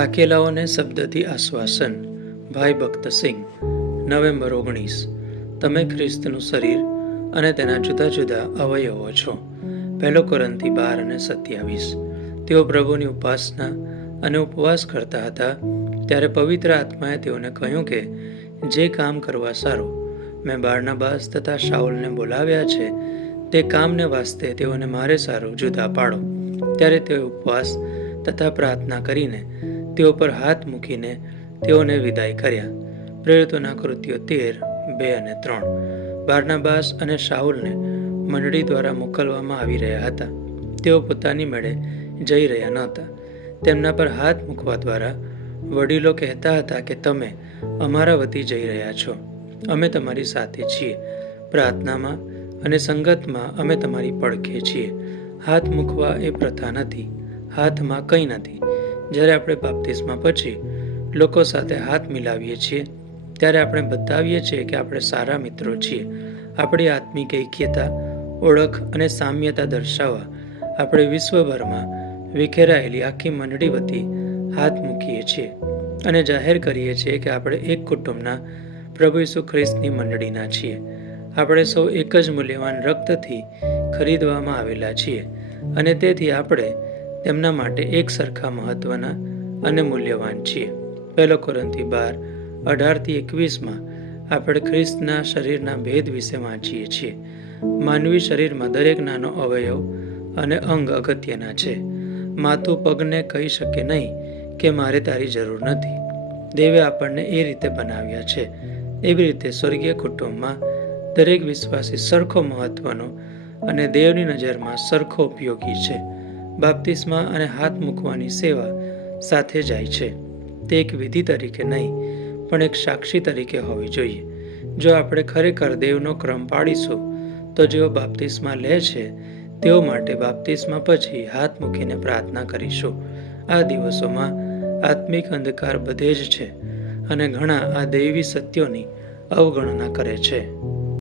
થાકેલાઓને શબ્દથી આશ્વાસન. ભાઈ ભક્તસિંહ નવેમ્બર ઓગણીસ. તમે ખ્રિસ્તનું શરીર અને તેના જુદા જુદા અવયવો છો. પહેલો કરંથી બાર અને સત્યાવીસ. તેઓ પ્રભુની ઉપાસના અને ઉપવાસ કરતા હતા, ત્યારે પવિત્ર આત્માએ તેઓને કહ્યું કે, જે કામ કરવા સારું, મેં બારનાબાસ તથા શાઉલને બોલાવ્યા છે, તે કામને વાસ્તે તેઓને મારે સારું જુદા પાડો. ત્યારે તેઓ ઉપવાસ તથા પ્રાર્થના કરીને તેઓ પર હાથ મૂકીને તેઓને વિદાય કર્યા. પ્રેરિતોના કૃત્યો તેર, બે અને ત્રણ. બારનાબાસ અને શાઉલને મંડળી દ્વારા મોકલવામાં આવી રહ્યા હતા. તેઓ પોતાની મેળે જઈ રહ્યા નહોતા તેમના પર હાથ મૂકવા દ્વારા વડીલો કહેતા હતા કે, તમે અમારા વતી જઈ રહ્યા છો. અમે તમારી સાથે છીએ. પ્રાર્થનામાં અને સંગતમાં અમે તમારી પડખે છીએ. હાથ મૂકવા એ પ્રથા નથી. હાથમાં કંઈ નથી. જ્યારે આપણે બાપ્તિસ્મા પછી લોકો સાથે હાથ મિલાવીએ છીએ, ત્યારે આપણે બતાવીએ છીએ કે આપણે સારા મિત્રો છીએ. આપણી આત્મિક ઐક્યતા, ઓળખ અને સામ્યતા દર્શાવવા આપણે વિશ્વભરમાં વિખેરાયેલી આખી મંડળી વતી હાથ મૂકીએ છીએ અને જાહેર કરીએ છીએ કે આપણે એક કુટુંબના પ્રભુ ઈસુ ખ્રિસ્તની મંડળીના છીએ. આપણે સૌ એક જ મૂલ્યવાન રક્તથી ખરીદવામાં આવેલા છીએ અને તેથી આપણે તેમના માટે એક સરખા મહત્વના અને મૂલ્યવાન છીએ. પહેલો કોરંથી બાર, અઢારથી એકવીસમાં આપણે ખ્રિસ્તના શરીરના ભેદ વિશે વાંચીએ છીએ. માનવી શરીરમાં દરેક નાનો અવયવ અને અંગ અગત્યના છે. માથું, પગને કહી શકે નહીં કે મારે તારી જરૂર નથી. દેવે આપણને એ રીતે બનાવ્યા છે. એવી રીતે સ્વર્ગીય કુટુંબમાં દરેક વિશ્વાસી સરખો મહત્વનો અને દેવની નજરમાં સરખો ઉપયોગી છે. બાપ્તિસ્મા અને હાથ મૂકવાની સેવા સાથે જાય છે. તે એક વિધિ તરીકે નહીં, પણ એક સાક્ષી તરીકે હોવી જોઈએ. જો આપણે ખરેખર દેવનો ક્રમ પાડીશું, તો જેઓ બાપ્તિસ્મા લે છે, તેઓ માટે બાપ્તિસ્મા પછી હાથ મૂકીને પ્રાર્થના કરીશું. આ દિવસોમાં આત્મિક અંધકાર બધે જ છે અને ઘણા આ દૈવી સત્યોની અવગણના કરે છે.